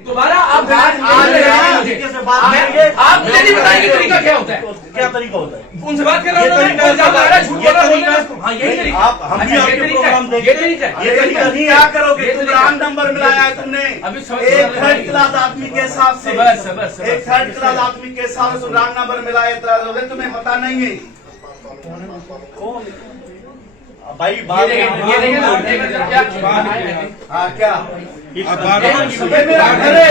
दोबारा आप बात आप मुझे नहीं बताएंगे तरीका क्या होता है? क्या तरीका होता है? उनसे बात कर रहा हूँ, झूठ बोला बोलना उसको। हाँ यही तरीका। आप हम भी आपके प्रोग्राम ये तरीका है। ये तरीका नहीं क्या करोगे? तुम रॉन्ग नंबर मिलाया है तुमने। अभी एक थर्ड क्लास आदमी के हिसाब से बस एक थर्ड क्लास आदमी के हिसाब से रॉन्ग नंबर मिलाया है, तुम्हें पता नहीं है भाई। बात ये देखें हाँ क्या मेरा घर है,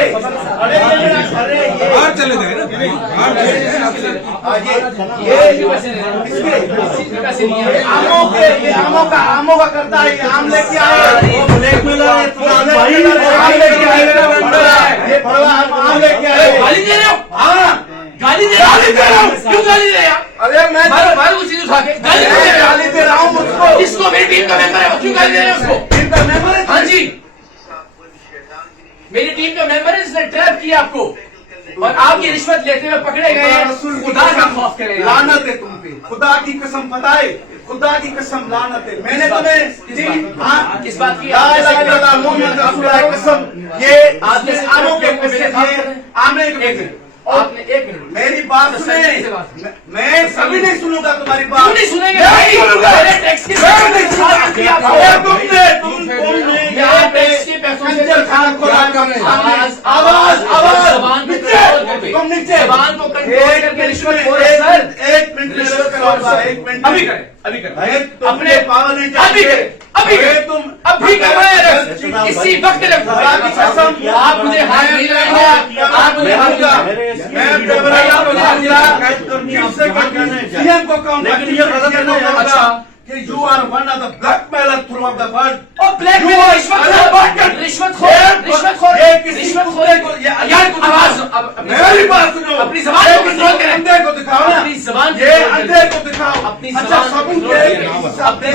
अरे ये मेरा घर है, बाहर चले जाए ना, बाहर चले जाए। आमों का करता है, आम लेके आए, ब्लैक मेलर है, आम लेके आए, ये भरवा आम लेके आए। गाली दे रहे हो? हाँ गाली दे रहे हो? क्यों गाली दे रहे हो? अरे मैं बार कुछ चीज उठा के गाली दे रहा हूँ मुझको। इसको मेरी टीम का मेंबर है, वो क्यों गाली दे रहे हैं उसको? टीम का मेंबर है? हाँ जी, मेरी टीम का मेंबर है, इसने ट्रैप किया आपको और आपकी रिश्वत लेते हुए पकड़े गए हैं। खुदा का खौफ करें। लानत है तुम पे, खुदा की कसम, पता है खुदा की कसम, लानत है। मैंने तुम्हें किस बात की? कसम, ये आपने आमों के पैसे दिए, आमने के पैसे। आपने एक मिनट मेरी बात सुने, मैं कभी नहीं सुनूंगा तुम्हारी बात। क्यों नहीं सुनेंगे? नहीं सुनूंगा। मेरे टैक्स के तुमने यहाँ टैक्स के पैसों से आवाज जबान पे नीचे, तुम नीचे जबान को कंट्रोल करके रिश्वत खो रहे हैं, सर। एक मिनट एक मिनट अभी करें, अभी करें, अपने पावर नहीं अभी करें, अभी करें, तुम अभी करवाए इसी वक्त खुदा की कसम, आप मुझे हाथ नहीं लगाएंगे, आप मुझे हाथ मैं सीएम को कहूँगा, लेकिन ये गलत है ना। अच्छा कि you are one of the blackmailer through of the world. और ब्लैक में रिश्वतखोर आवाज मेरी बात सुनो, अपनी जबान को कंट्रोल करें। अंधे को दिखाओ ना, अपनी जबान ये अंधे को दिखाओ। अपनी अच्छा जबान सबूत को है, कंट्रोल करें। अपने